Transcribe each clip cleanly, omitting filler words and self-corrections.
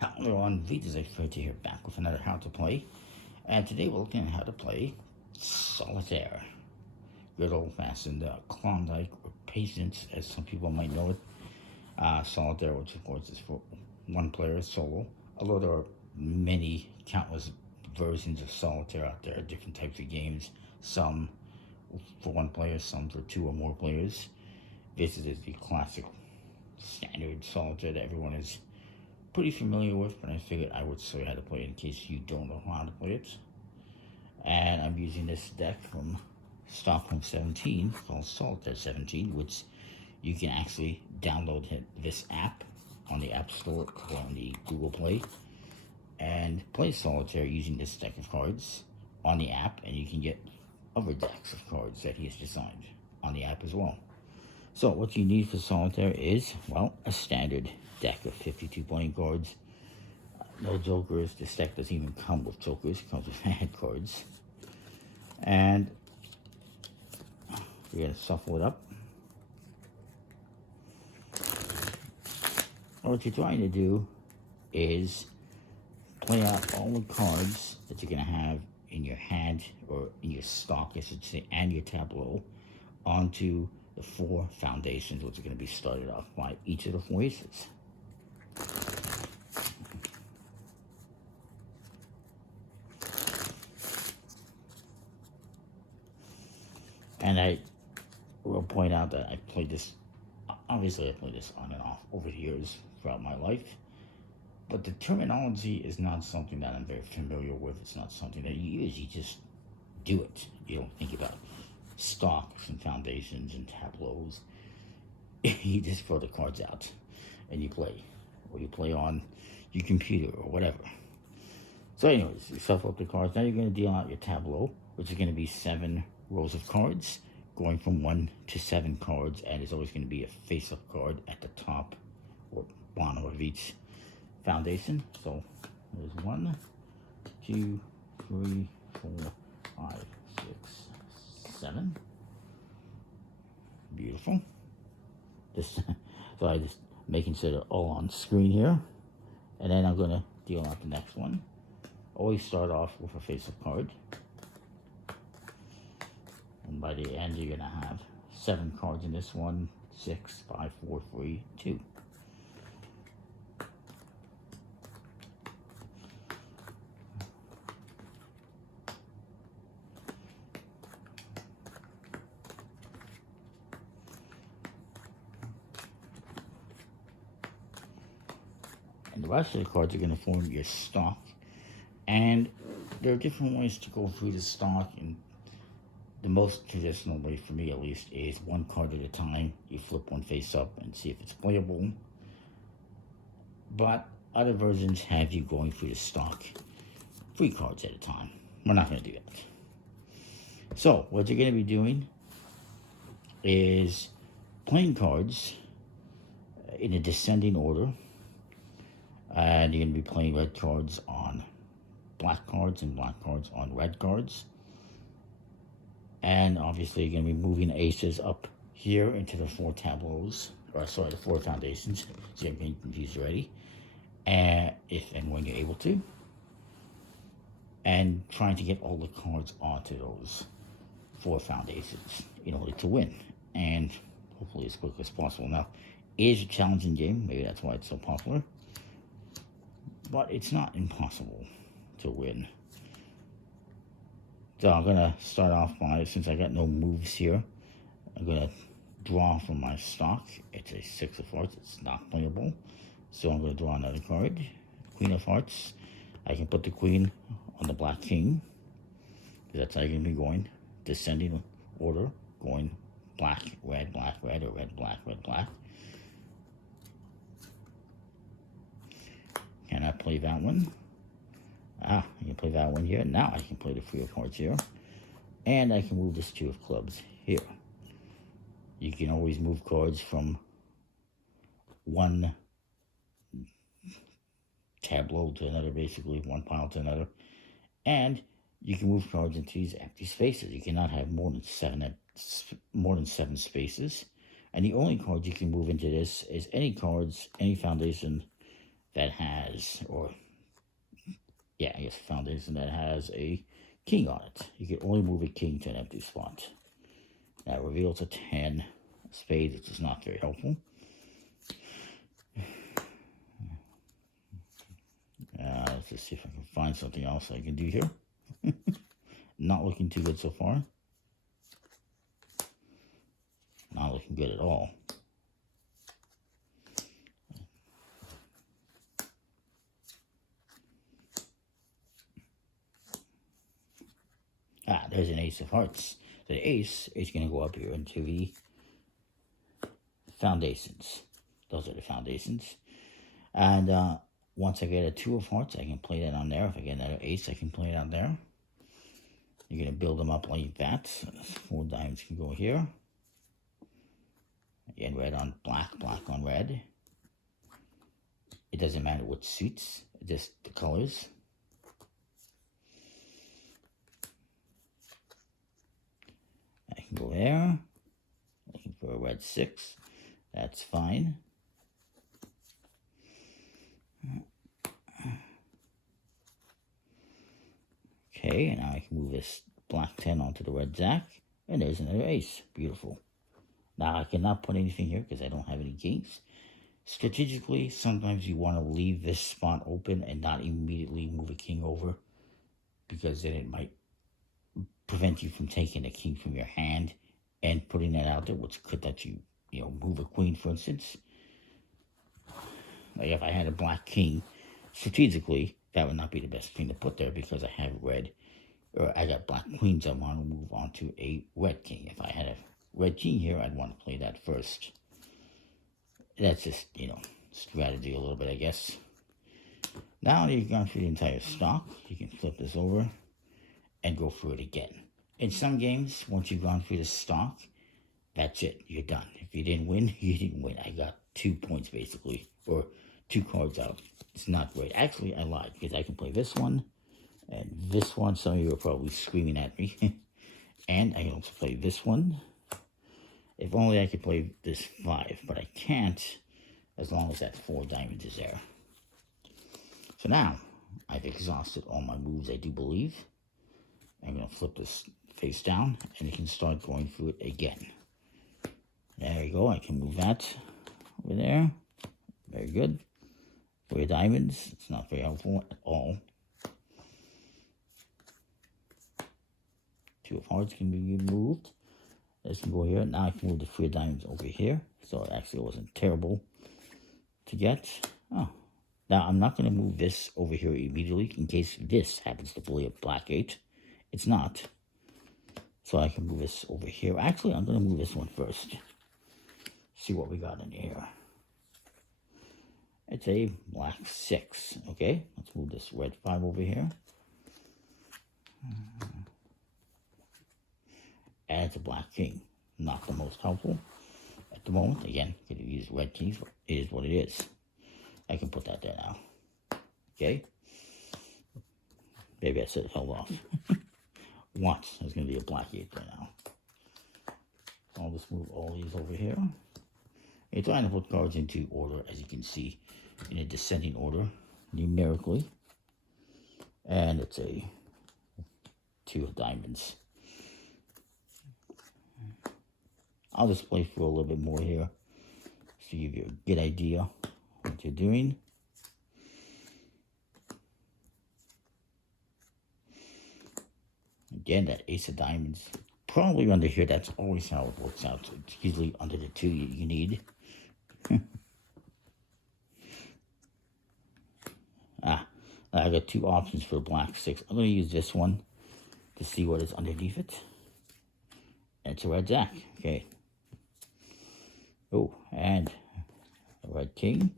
Hello everyone, Vita's expert here back with another How to Play. And today we're looking at how to play Solitaire. Good old-fashioned Klondike or Patience, as some people might know it. Solitaire, which of course is for one player solo. Although there are many, countless versions of Solitaire out there, different types of games. Some for one player, some for two or more players. This is the classic standard Solitaire that everyone is pretty familiar with, but I figured I would show you how to play it in case you don't know how to play it. And I'm using this deck from Stockholm 17 called Solitaire 17, which you can actually download this app on the App Store or on the Google Play and play Solitaire using this deck of cards on the app, and you can get other decks of cards that he has designed on the app as well. So what you need for Solitaire is, well, a standard deck of 52 playing cards. No jokers. This deck doesn't even come with jokers. It comes with hand cards. And we're going to shuffle it up. What you're trying to do is play out all the cards that you're going to have in your hand, or in your stock, I should say, and your tableau, onto the four foundations, which are going to be started off by each of the four aces. And I will point out that I played this, obviously I played this on and off over the years throughout my life, but the terminology is not something that I'm very familiar with. It's not something that you use. You just do it. You don't think about stocks and foundations and tableaus. You just throw the cards out and you play, or you play on your computer or whatever. So anyways, you shuffle up the cards. Now you're going to deal out your tableau, which is going to be 7 rows of cards, going from 1 to 7 cards, and there's always going to be a face-up card at the top or bottom of each foundation. So there's 1, 2, 3, 4, 5, 6, 7. Beautiful. So I just making sure they're all on screen here, and then I'm going to deal out the next one. Always start off with a face-up card, and by the end you're going to have 7 cards in this one. 6, 5, 4, 3, 2. And the rest of the cards are going to form your stock. And there are different ways to go through the stock, and the most traditional way, for me at least, is 1 card at a time. You flip one face up and see if it's playable. But other versions have you going through the stock 3 cards at a time. We're not going to do that. So what you're going to be doing is playing cards in a descending order. And you're going to be playing red cards on black cards and black cards on red cards. And obviously you're going to be moving aces up here into the 4 tableaus, or sorry, the 4 foundations. So you're getting confused already. And if and when you're able to. And trying to get all the cards onto those 4 foundations in order to win. And hopefully as quick as possible. Now, it is a challenging game. Maybe that's why it's so popular. But it's not impossible to win. So I'm going to start off by, since I got no moves here, I'm going to draw from my stock. It's a 6 of hearts. It's not playable. So I'm going to draw another card. Queen of hearts. I can put the queen on the black king, because that's how you're going to be going. Descending order, going black, red, or red, black, red, black. Can I play that one? I can play that one here. Now I can play the 3 of hearts here. And I can move this 2 of clubs here. You can always move cards from one tableau to another, basically, one pile to another. And you can move cards into these empty spaces. You cannot have more than 7 spaces. And the only cards you can move into this is any cards, any foundation that has, or yeah, I guess a foundation that has a king on it. You can only move a king to an empty spot. That reveals a 10 spades, which is not very helpful. Let's just see if I can find something else I can do here. Not looking too good so far. Not looking good at all. There's an ace of hearts. The ace is going to go up here into the foundations. Those are the foundations. And once I get a 2 of hearts, I can play that on there. If I get another ace, I can play it on there. You're going to build them up like that. So 4 diamonds can go here. Again, red on black, black on red. It doesn't matter what suits, just the colors. I can go there. Looking for a red 6. That's fine. Okay, and now I can move this black 10 onto the red jack. And there's another ace. Beautiful. Now I cannot put anything here because I don't have any kings. Strategically, sometimes you want to leave this spot open and not immediately move a king over, because then it might prevent you from taking a king from your hand and putting that out there, which could let you, move a queen, for instance. Like if I had a black king, strategically, that would not be the best thing to put there because I have red, or I got black queens I want to move on to a red king. If I had a red king here, I'd want to play that first. That's just, strategy a little bit, I guess. Now that you've gone through the entire stock, you can flip this over and go through it again. In some games, once you've gone through the stock, that's it. You're done. If you didn't win, you didn't win. I got 2 points, basically, or 2 cards out. It's not great. Actually, I lied, because I can play this one and this one. Some of you are probably screaming at me. And I can also play this one. If only I could play this 5, but I can't as long as that 4 diamonds is there. So now, I've exhausted all my moves, I do believe. I'm going to flip this face down, and you can start going through it again. There you go. I can move that over there. Very good. 4 diamonds. It's not very helpful at all. 2 of hearts can be moved. This can go here. Now I can move the 3 diamonds over here. So it actually wasn't terrible to get. Oh. Now I'm not going to move this over here immediately in case this happens to play a black 8. It's not. So I can move this over here. Actually, I'm going to move this one first. See what we got in here. It's a black 6. Okay, let's move this red 5 over here. And it's a black king. Not the most helpful at the moment. Again, could have used red kings, but it is what it is. I can put that there now. Okay. Maybe I should have held off. Once. There's going to be a black 8 there now. So I'll just move all these over here. You're trying to put cards into order, as you can see, in a descending order, numerically. And it's a 2 of diamonds. I'll just play through a little bit more here to give you a good idea what you're doing. Again, that ace of diamonds, probably under here. That's always how it works out. It's usually under the 2 you need. I got 2 options for black 6. I'm going to use this one to see what is underneath it. And it's a red jack. Okay. Oh, and a red king.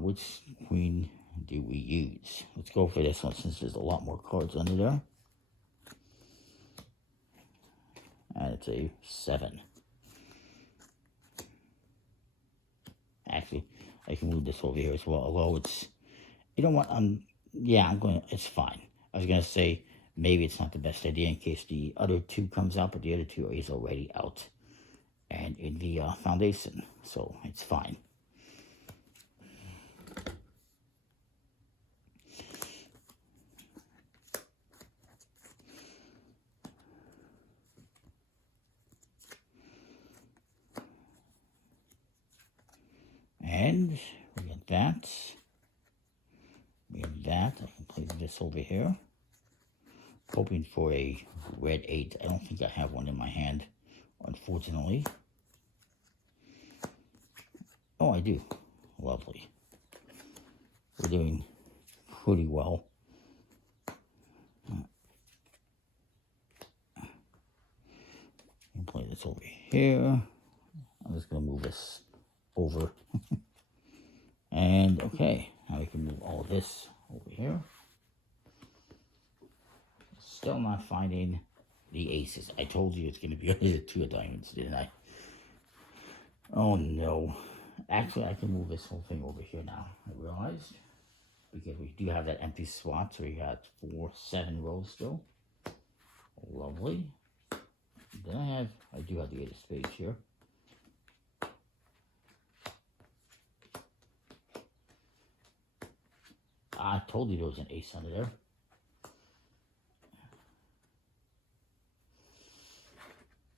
Which queen do we use? Let's go for this one since there's a lot more cards under there. And it's a 7. Actually, I can move this over here as well, although it's, you know what, it's fine. I was going to say, maybe it's not the best idea in case the other 2 comes out, but the other 2 is already out and in the foundation, so it's fine. And we got that. We have that. I can place this over here. Hoping for a red 8. I don't think I have one in my hand, unfortunately. Oh, I do. Lovely. We're doing pretty well. Play this over here. I'm just going to move this over. And okay, now we can move all of this over here. Still not finding the aces. I told you it's going to be a 2 of diamonds, didn't I? Oh no. Actually, I can move this whole thing over here now, I realized. Because we do have that empty spot, so we got 7 rows still. Lovely. Then I do have the 8 of spades here. I told you there was an ace under there.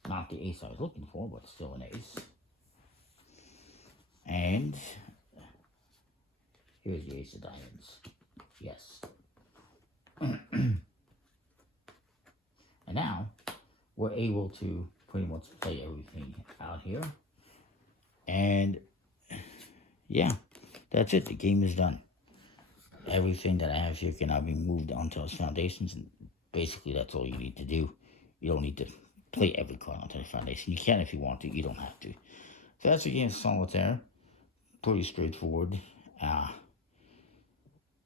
Not the ace I was looking for, but still an ace. And here's the ace of diamonds. Yes. And now we're able to pretty much play everything out here. And yeah, that's it. The game is done. Everything that I have here can now be moved onto those foundations, and basically that's all you need to do. You don't need to play every card onto the foundation. You can if you want to, you don't have to. So that's the game of Solitaire. Pretty straightforward.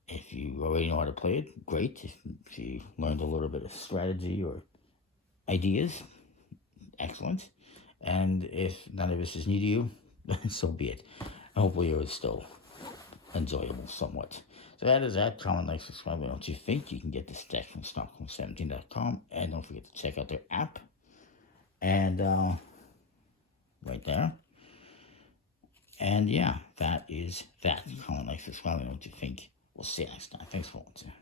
If you already know how to play it, great. If you learned a little bit of strategy or ideas, excellent. And if none of this is new to you, so be it. Hopefully it was still enjoyable somewhat. So that is that. Comment, like, subscribe. What don't you think? You can get this deck from Stockholm17.com. And don't forget to check out their app. And right there. And yeah, that is that. Comment, like, subscribe. What don't you think? We'll see you next time. Thanks for watching.